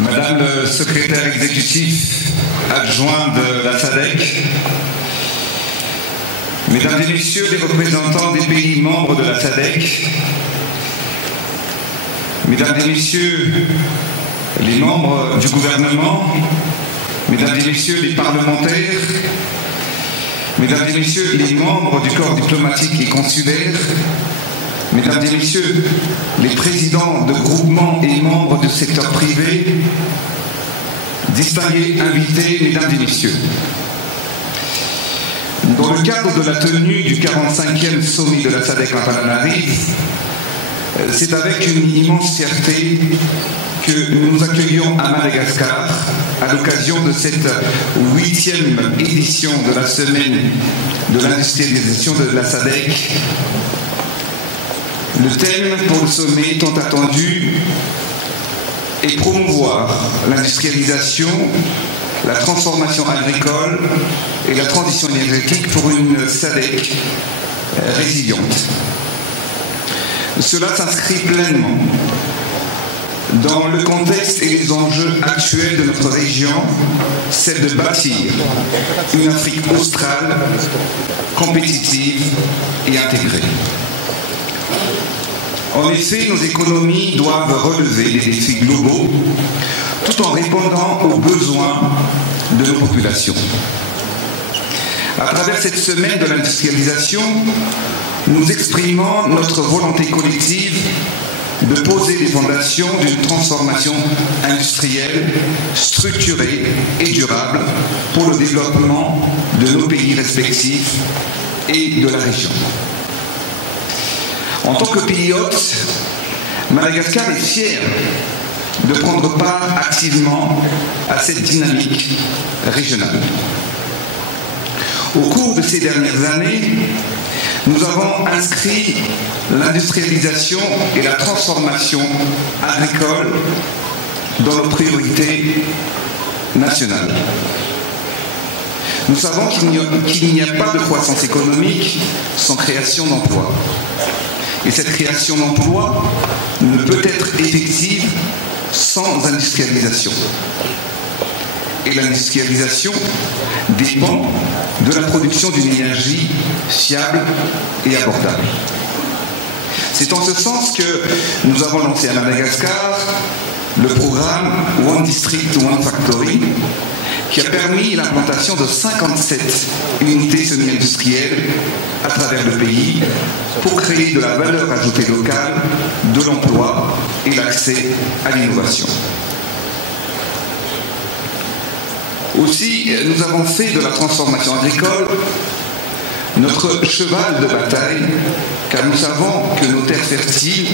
Madame le secrétaire exécutif adjoint de la SADC, Mesdames et Messieurs les représentants des pays membres de la SADC, Mesdames et Messieurs les membres du gouvernement, Mesdames et Messieurs les parlementaires, Mesdames et Messieurs les membres du corps diplomatique et consulaire, Mesdames et Messieurs les présidents de groupements et membres du secteur privé, distingués invités, Mesdames et Messieurs. Dans le cadre de la tenue du 45e sommet de la SADC à Paramaribo, c'est avec une immense fierté que nous nous accueillons à Madagascar à l'occasion de cette 8e édition de la semaine de l'industrialisation de la SADC. Le thème pour le sommet tant attendu est promouvoir l'industrialisation, la transformation agricole et la transition énergétique pour une SADC résiliente. Cela s'inscrit pleinement dans le contexte et les enjeux actuels de notre région, celle de bâtir une Afrique australe, compétitive et intégrée. En effet, nos économies doivent relever les défis globaux tout en répondant aux besoins de nos populations. À travers cette semaine de l'industrialisation, nous exprimons notre volonté collective de poser les fondations d'une transformation industrielle, structurée et durable pour le développement de nos pays respectifs et de la région. En tant que pays hôte, Madagascar est fier de prendre part activement à cette dynamique régionale. Au cours de ces dernières années, nous avons inscrit l'industrialisation et la transformation agricole dans nos priorités nationales. Nous savons qu'il n'y a pas de croissance économique sans création d'emplois. Et cette création d'emplois ne peut être effective sans industrialisation. Et l'industrialisation dépend de la production d'une énergie fiable et abordable. C'est en ce sens que nous avons lancé à Madagascar le programme One District, One Factory, qui a permis l'implantation de 57 unités semi-industrielles à travers le pays pour créer de la valeur ajoutée locale, de l'emploi et l'accès à l'innovation. Aussi, nous avons fait de la transformation agricole notre cheval de bataille, car nous savons que nos terres fertiles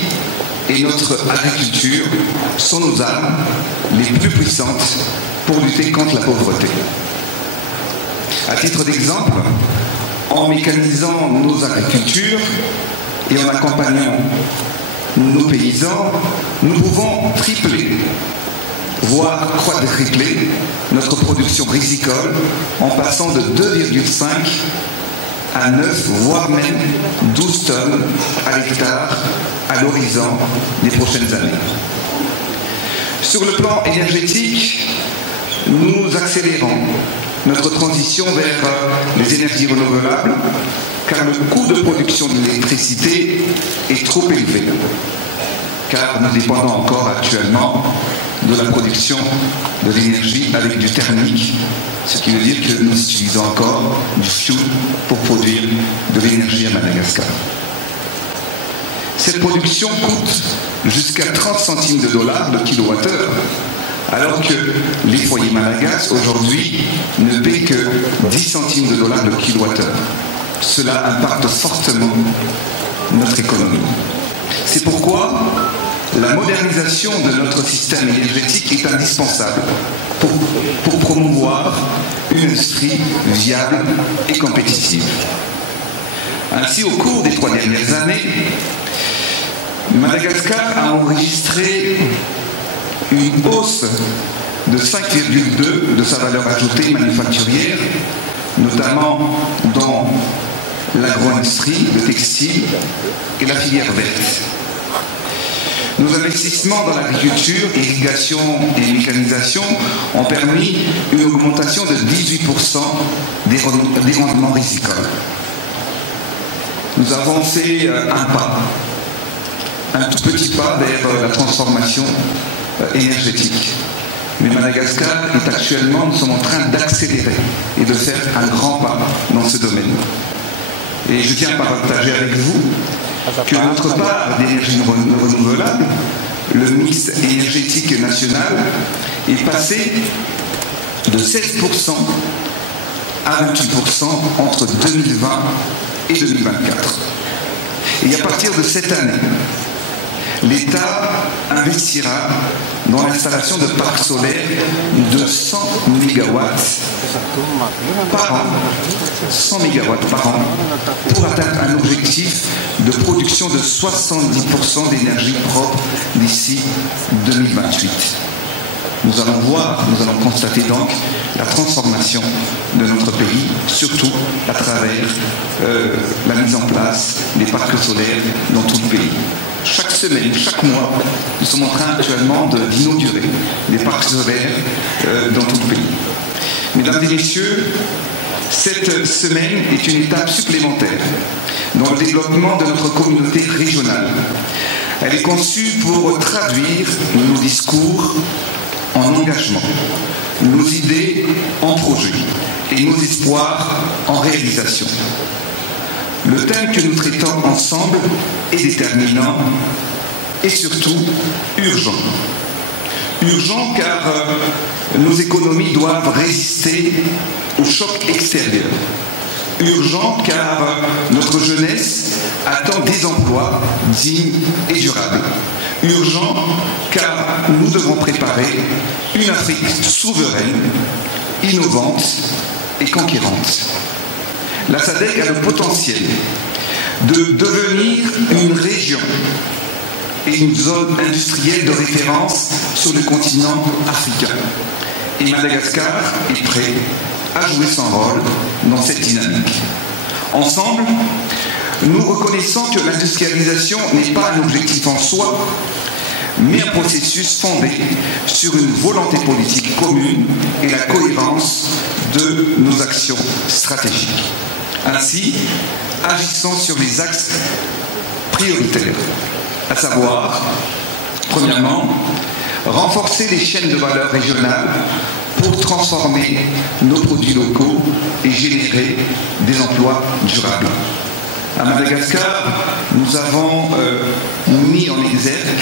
et notre agriculture sont nos armes les plus puissantes pour lutter contre la pauvreté. À titre d'exemple, en mécanisant nos agricultures et en accompagnant nos paysans, nous pouvons tripler, voire quadrupler notre production rizicole en passant de 2,5 à 9, voire même 12 tonnes à l'hectare à l'horizon des prochaines années. Sur le plan énergétique, nous accélérons notre transition vers les énergies renouvelables, car le coût de production de l'électricité est trop élevé, car nous dépendons encore actuellement de la production de l'énergie avec du thermique, ce qui veut dire que nous utilisons encore du fioul pour produire de l'énergie à Madagascar. Cette production coûte jusqu'à 30 centimes de dollars le kilowattheure, alors que les foyers malagasy aujourd'hui ne paient que 10 centimes de dollars le kilowattheure. Cela impacte fortement notre économie. C'est pourquoi la modernisation de notre système énergétique est indispensable pour promouvoir une industrie viable et compétitive. Ainsi, au cours des 3 dernières années, Madagascar a enregistré une hausse de 5,2 de sa valeur ajoutée manufacturière, notamment dans l'agro-industrie, le textile et la filière verte. Nos investissements dans l'agriculture, irrigation et mécanisation ont permis une augmentation de 18% des rendements rizicoles. Nous avons fait un tout petit pas vers la transformation énergétique. Mais Madagascar est actuellement, nous sommes en train d'accélérer et de faire un grand pas dans ce domaine. Et je tiens à partager avec vous que notre part d'énergie renouvelable, le mix énergétique national, est passé de 16% à 28% entre 2020 et 2024. Et à partir de cette année, l'État investira dans l'installation de parcs solaires de 100 MW par an, 100 MW par an, pour atteindre un objectif de production de 70% d'énergie propre d'ici 2028. Nous allons constater donc la transformation de notre pays, surtout à travers la mise en place des parcs solaires dans tout le pays. Chaque semaine, chaque mois, nous sommes en train actuellement d'inaugurer des parcs solaires dans tout le pays. Mesdames et messieurs, cette semaine est une étape supplémentaire dans le développement de notre communauté régionale. Elle est conçue pour traduire nos discours en engagement, nos idées en projet et nos espoirs en réalisation. Le thème que nous traitons ensemble est déterminant et surtout urgent. Urgent car nos économies doivent résister au choc extérieur. Urgent car notre jeunesse attend des emplois dignes et durables. Urgent car nous devons préparer une Afrique souveraine, innovante et conquérante. La SADC a le potentiel de devenir une région et une zone industrielle de référence sur le continent africain. Et Madagascar est prêt à jouer son rôle dans cette dynamique. Ensemble, nous reconnaissons que l'industrialisation n'est pas un objectif en soi, mais un processus fondé sur une volonté politique commune et la cohérence de nos actions stratégiques. Ainsi, agissons sur les axes prioritaires, à savoir, premièrement, renforcer les chaînes de valeur régionales pour transformer nos produits locaux et générer des emplois durables. À Madagascar, nous avons mis en exergue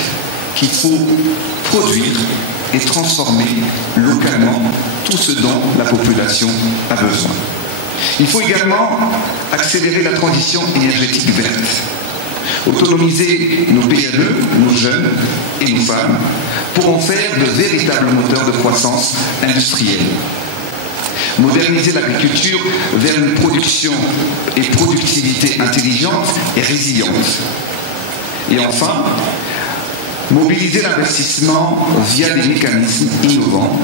qu'il faut produire et transformer localement tout ce dont la population a besoin. Il faut également accélérer la transition énergétique verte, autonomiser nos PME, nos jeunes et nos femmes pour en faire de véritables moteurs de croissance industrielle. Moderniser l'agriculture vers une production et productivité intelligente et résiliente. Et enfin, mobiliser l'investissement via des mécanismes innovants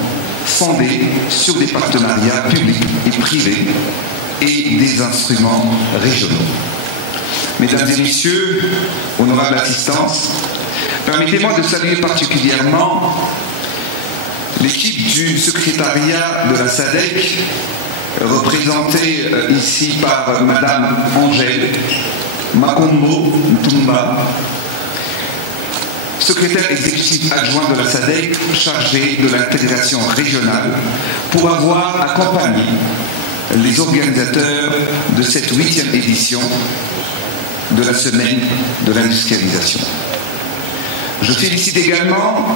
fondés sur des partenariats publics et privés et des instruments régionaux. Mesdames et messieurs, honorable assistance, permettez-moi de saluer particulièrement l'équipe du secrétariat de la SADC, représentée ici par Madame Angèle Makombo Ntumba, secrétaire exécutif adjoint de la SADC, chargé de l'intégration régionale, pour avoir accompagné les organisateurs de cette 8e édition de la semaine de l'industrialisation. Je félicite également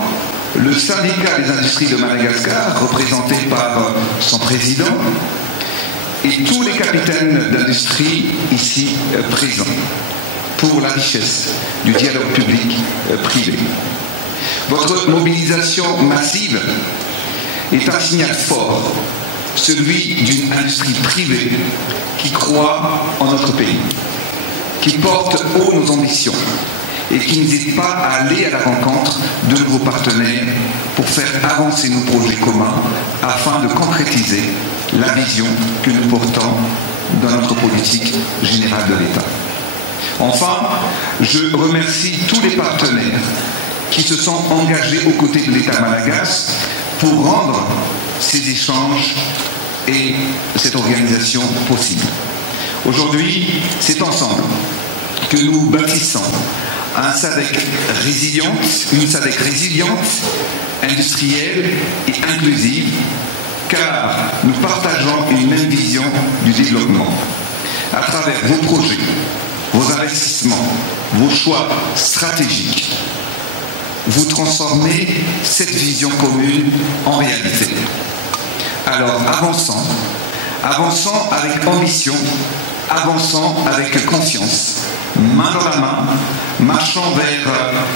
le syndicat des industries de Madagascar, représenté par son président, et tous les capitaines d'industrie ici présents, pour la richesse du dialogue public-privé. Votre mobilisation massive est un signal fort, celui d'une industrie privée qui croit en notre pays, qui porte haut nos ambitions et qui n'hésite pas à aller à la rencontre de nouveaux partenaires pour faire avancer nos projets communs afin de concrétiser la vision que nous portons dans notre politique générale de l'État. Enfin, je remercie tous les partenaires qui se sont engagés aux côtés de l'État malagasy pour rendre ces échanges et cette organisation possible. Aujourd'hui, c'est ensemble que nous bâtissons un SADC résiliente, une SADC résiliente, industrielle et inclusive, car nous partageons une même vision du développement. À travers vos projets, vos investissements, vos choix stratégiques, vous transformez cette vision commune en réalité. Alors avançons avec ambition, avançons avec confiance, main dans la main, marchons vers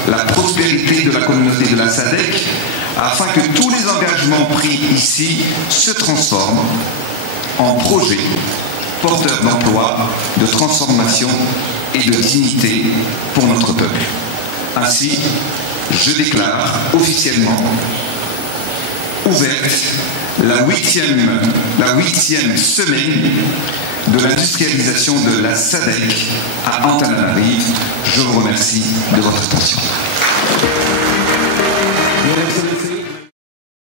la prospérité de la communauté de la SADC, afin que tous les engagements pris ici se transforment en projets porteurs d'emploi, de transformation et de dignité pour notre peuple. Ainsi, je déclare officiellement ouverte la huitième semaine de l'industrialisation de la SADC à Antananarive. Je vous remercie de votre attention. Merci.